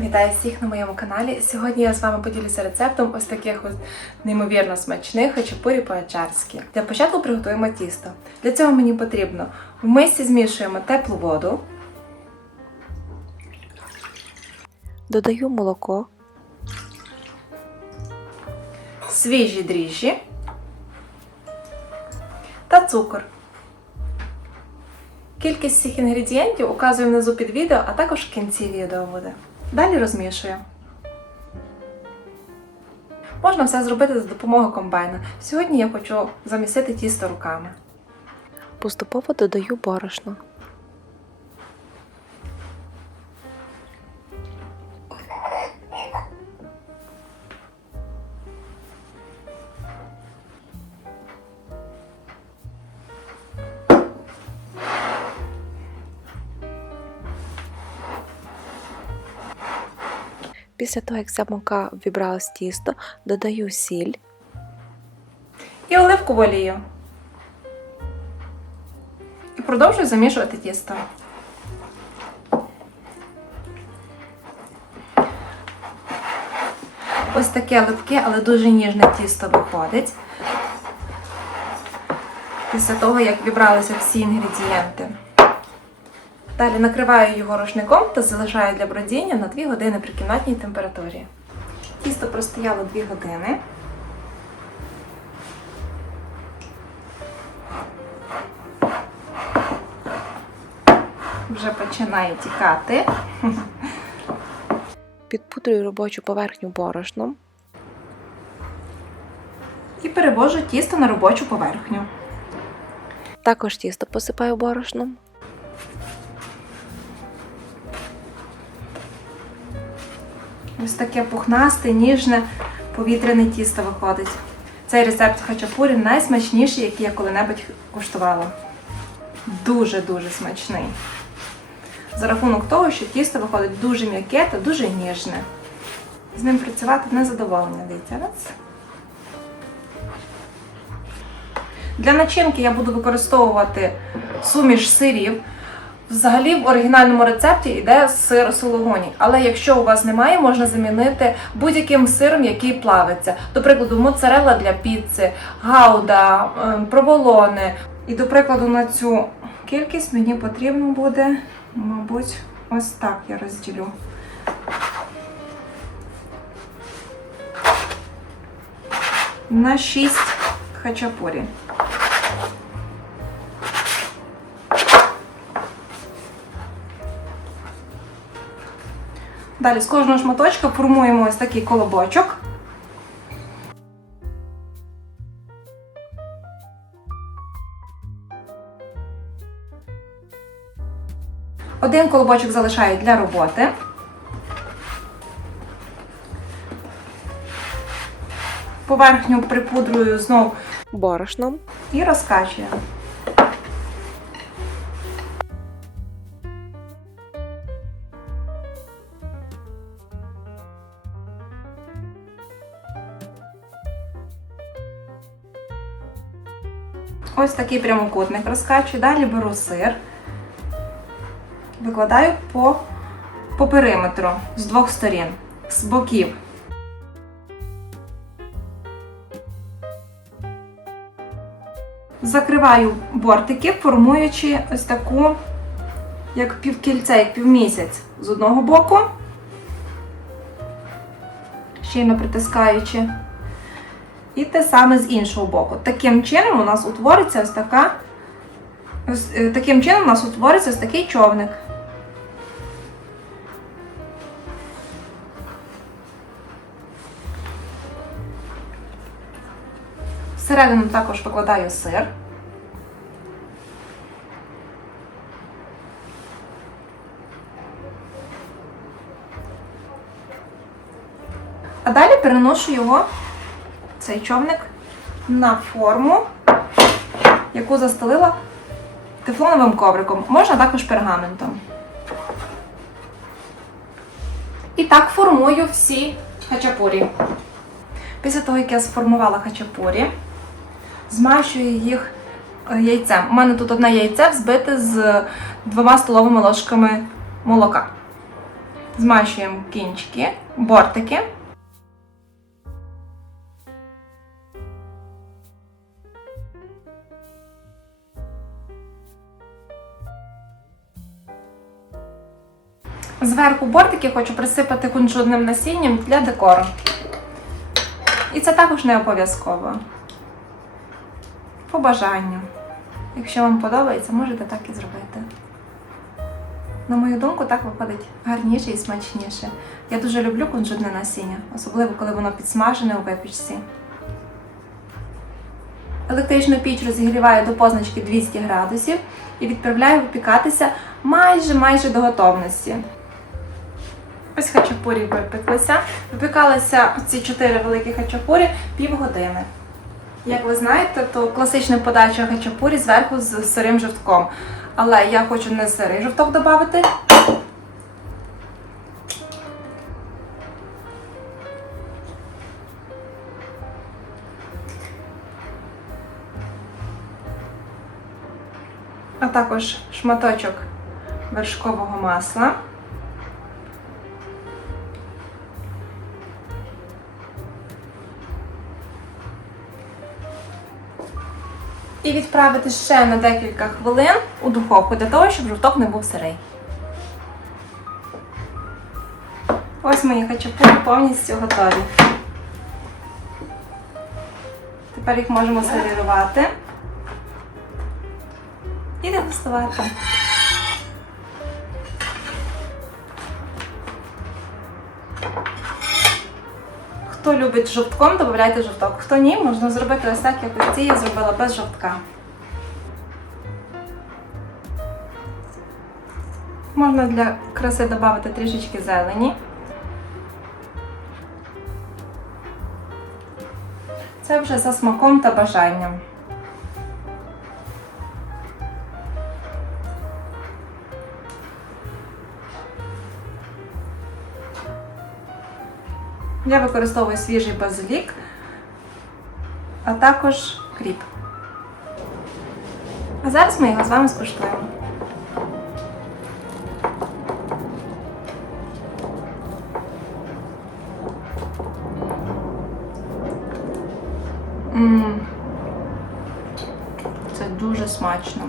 Вітаю всіх на моєму каналі. Сьогодні я з вами поділюся рецептом ось таких ось неймовірно смачних хачапурі по-ачарськи. Для початку приготуємо тісто. Для цього мені потрібно в мисці змішуємо теплу воду, Додаю молоко, свіжі дріжджі та цукор. Кількість всіх інгредієнтів указую внизу під відео, а також в кінці відео буде. Далі розмішуємо. Можна все зробити за допомогою комбайна. Сьогодні я хочу замісити тісто руками. поступово додаю борошно. Після того, як вся мука вібралась в тісто, додаю сіль, І оливкову олію. І продовжую замішувати тісто. Ось таке липке, але дуже ніжне тісто виходить. Після того, як вібралися всі інгредієнти. Далі накриваю його рушником та залишаю для бродіння на 2 години при кімнатній температурі. Тісто простояло 2 години. Вже починає тікати. підпудрюю робочу поверхню борошном, І перевожу тісто на робочу поверхню. також тісто посипаю борошном. Ось таке пухнасте, ніжне, повітряне тісто виходить. Цей рецепт хачапурі найсмачніший, який я коли-небудь куштувала. Дуже-дуже смачний. За рахунок того, що тісто виходить дуже м'яке та дуже ніжне. З ним працювати незадоволення, дивіться. раз. Для начинки я буду використовувати суміш сирів. Взагалі в оригінальному рецепті йде сир сулугуні, але якщо у вас немає, можна замінити будь-яким сиром, який плавиться. До прикладу, моцарелла для піци, гауда, ем, проволони. І до прикладу, на цю кількість мені потрібно буде, мабуть, ось так я розділю. На 6 хачапурі. Далі з кожного шматочка формуємо ось такий колобочок. Один колобочок залишаю для роботи. Поверхню припудрую знов борошном, і розкачуємо. Ось такий прямокутник розкачую. Далі беру сир, викладаю по, по периметру з двох сторін, з боків. Закриваю бортики, формуючи ось таку, як півкільця, як півмісяць з одного боку, щільно притискаючи. І те саме з іншого боку. Таким чином у нас утвориться ось така. Е, таким чином у нас утвориться ось такий човник. Всередину також викладаю сир. А далі переношу його, цей човник, на форму, яку застелила тефлоновим ковриком, можна також пергаментом. І так формую всі хачапурі. Після того, як я сформувала хачапурі, змащую їх е, яйцем. У мене тут одне яйце взбите з двома столовими ложками молока. Змащуємо кінчики, бортики. Зверху бортики хочу присипати кунжутним насінням для декору. І це також не обов'язково. По бажанню. Якщо вам подобається, можете так і зробити. На мою думку, так виходить гарніше і смачніше. Я дуже люблю кунжутне насіння, особливо коли воно підсмажене у випічці. Електричну піч розігріваю до позначки 200 градусів і відправляю випікатися майже майже до готовності. Ось хачапурі випеклися. Випікалися ці чотири великі хачапурі півгодини. Як ви знаєте, то класична подача хачапурі зверху з сирим жовтком. Але я хочу не сирий жовток додати. А також шматочок вершкового масла. І відправити ще на декілька хвилин у духовку для того, щоб жовток не був сирий. Ось мої хачапурі повністю готові. Тепер їх можемо сервірувати і дегустувати. Хто любить жовтком, додайте жовток. Хто ні, можна зробити ось так, як ці я зробила без жовтка. Можна для краси додати трішечки зелені. Це вже за смаком та бажанням. Я використовую свіжий базилік, а також кріп. А зараз ми його з вами скуштуємо. М. Це дуже смачно.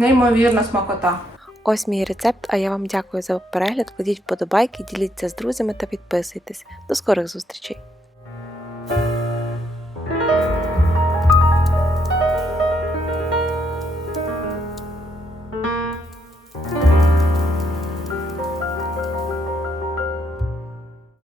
Неймовірна смакота. Ось мій рецепт, а я вам дякую за перегляд. Кладіть вподобайки, діліться з друзями та підписуйтесь. До скорих зустрічей!